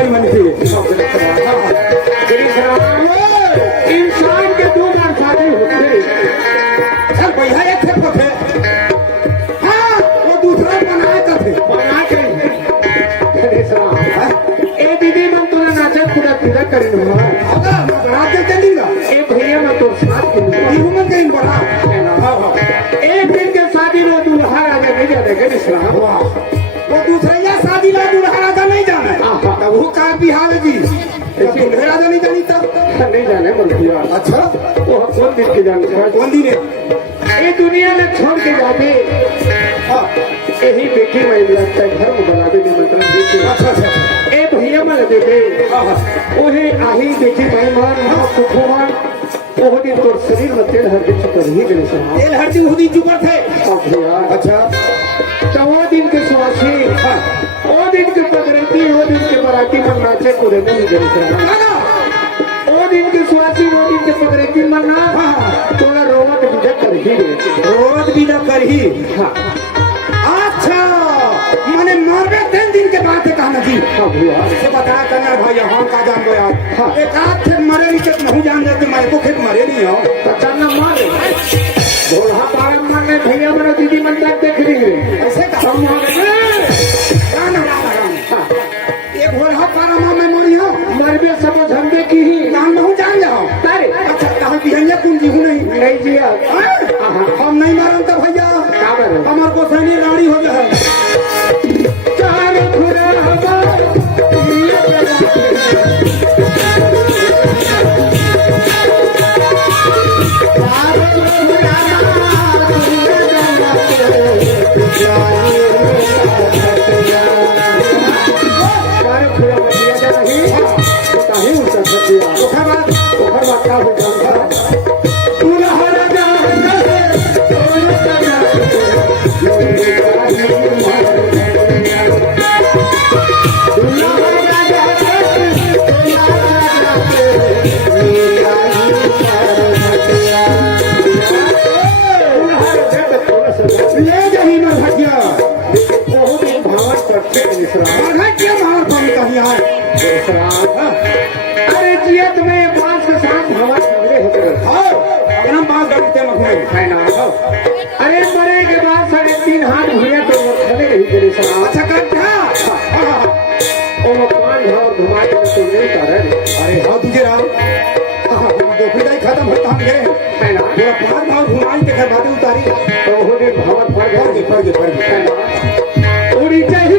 भाई मन के इंसान के दो बार शादी होते चल भैया एक थे पथे हाँ वो दूसरा बना के ए दीदी मन तो नाचत पूरा पूरा करी होगा रात चली ना ए भैया मैं तो साथ ये मन कहीं बड़ा एक दिन के शादी में दूल्हा राजा नहीं जाने के इस्लाम वो दूसरा या शादी ला दूल्हा राजा नहीं जाना है तब वो का बिहार जी दूल्हे राजा नहीं जानी तब नहीं जाने बोलती अच्छा वो कौन दिन के जाने कौन दिन है ये दुनिया में छोड़ के जाते यही बेटी मैं लगता है घर में बना देने मतलब देखिए अच्छा अच्छा ए भैया मन देते ओहे आही देखी मेहमान हाँ सुखमान वो दिन तो शरीर में तेल हर दिन चुपर ही गए तेल हर दिन खुदी चुपर थे भैया अच्छा तो वो दिन के सुहासी वो दिन के पगरेती वो दिन के बराती मन नाचे को नहीं गए वो दिन के सुहासी वो दिन के पगरेती मन ना थोड़ा रोवत विदा कर ही रोवत विदा कर ही अच्छा मैंने मारवे 3 दिन के बाद कहना जी से बताया कन्नड़ भाई हम का जान दो यार एक आध थे मरे नहीं के नहीं जान जाते मैं को खेत मरे नहीं हो तो चलना मारे भोला पारम मन में भैया मेरा दीदी मन तक देख रही है ऐसे कहा ये भोला पारम में मोरी हो मरबे सब झंडे की ही जान नहीं जान जाओ तारे अच्छा कहा बिहनिया कुन जी हूं नहीं जी हम नहीं मारम तो भैया हमार को सैनी रानी हो जाए चार खुरा अरे जियत में बांस के साथ भवन झगड़े होते है ना अरे मरे के बाद 3.5 हाथ भैया तो खड़े नहीं करे सलाम अच्छा करता ओ पान और घुमाए तो नहीं करे अरे हाँ तुझे राम दोपहर खत्म होता हम गए है ना पूरा 5 भाव घुमाई के घर बातें उतारी तो वो ने भवन पर पड़ गए है ना उड़ी चाहिए